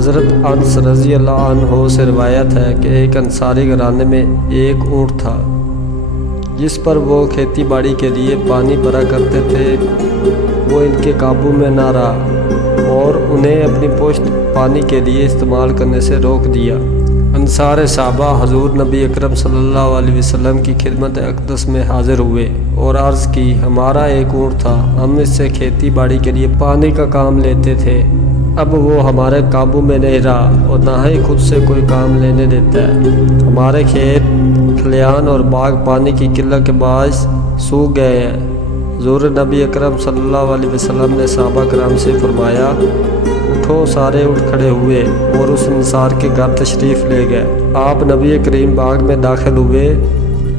حضرت انس رضی اللہ عنہ سے روایت ہے کہ ایک انصاری گھرانے میں ایک اونٹ تھا جس پر وہ کھیتی باڑی کے لیے پانی بھرا کرتے تھے۔ وہ ان کے قابو میں نہ رہا اور انہیں اپنی پشت پانی کے لیے استعمال کرنے سے روک دیا۔ انصار صحابہ حضور نبی اکرم صلی اللہ علیہ وسلم کی خدمت اقدس میں حاضر ہوئے اور عرض کی، ہمارا ایک اونٹ تھا، ہم اس سے کھیتی باڑی کے لیے پانی کا کام لیتے تھے، اب وہ ہمارے قابو میں نہیں رہا اور نہ ہی خود سے کوئی کام لینے دیتا ہے۔ ہمارے کھیت کھلیان اور باغ پانی کی قلت کے باعث سوکھ گئے ہیں۔ حضور نبی اکرم صلی اللہ علیہ وسلم نے صحابہ کرام سے فرمایا، اٹھو۔ سارے اٹھ کھڑے ہوئے اور اس انصار کے گھر تشریف لے گئے۔ آپ نبی کریم باغ میں داخل ہوئے،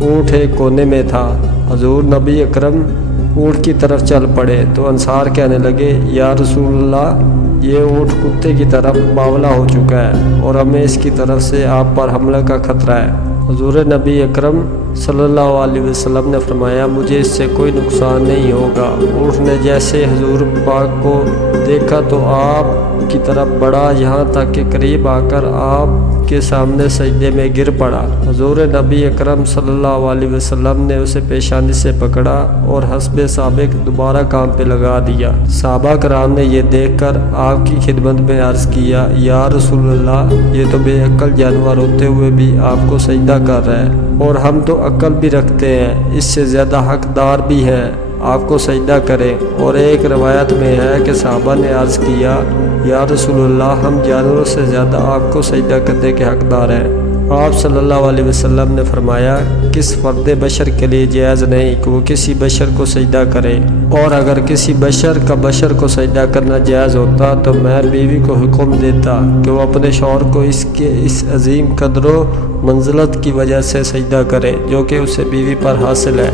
اونٹ ایک کونے میں تھا۔ حضور نبی اکرم اونٹ کی طرف چل پڑے تو انصار کہنے لگے، یا رسول اللہ، یہ اونٹ کتے کی طرف باولا ہو چکا ہے اور ہمیں اس کی طرف سے آپ پر حملہ کا خطرہ ہے۔ حضور نبی اکرم صلی اللہ علیہ وسلم نے فرمایا، مجھے اس سے کوئی نقصان نہیں ہوگا۔ اونٹ نے جیسے حضور پاک کو دیکھا تو آپ کی طرف بڑھا، یہاں تک کہ قریب آ کر آپ کے سامنے سجدے میں گر پڑا۔ حضور نبی اکرم صلی اللہ علیہ وسلم نے اسے پیشانی سے پکڑا اور حسب سابق دوبارہ کام پہ لگا دیا۔ صحابہ کرام نے یہ دیکھ کر آپ کی خدمت میں عرض کیا، یا رسول اللہ، یہ تو بے عقل جانور ہوتے ہوئے بھی آپ کو سجدہ کر رہا ہے اور ہم تو عقل بھی رکھتے ہیں، اس سے زیادہ حقدار بھی ہیں، آپ کو سجدہ کریں۔ اور ایک روایت میں ہے کہ صحابہ نے عرض کیا، یا رسول اللہ، ہم جانوروں سے زیادہ آپ کو سجدہ کرنے کے حقدار ہیں۔ آپ صلی اللہ علیہ وسلم نے فرمایا، کس فرد بشر کے لیے جائز نہیں کہ وہ کسی بشر کو سجدہ کرے، اور اگر کسی بشر کا بشر کو سجدہ کرنا جائز ہوتا تو میں بیوی کو حکم دیتا کہ وہ اپنے شوہر کو اس عظیم قدر و منزلت کی وجہ سے سجدہ کرے جو کہ اسے بیوی پر حاصل ہے۔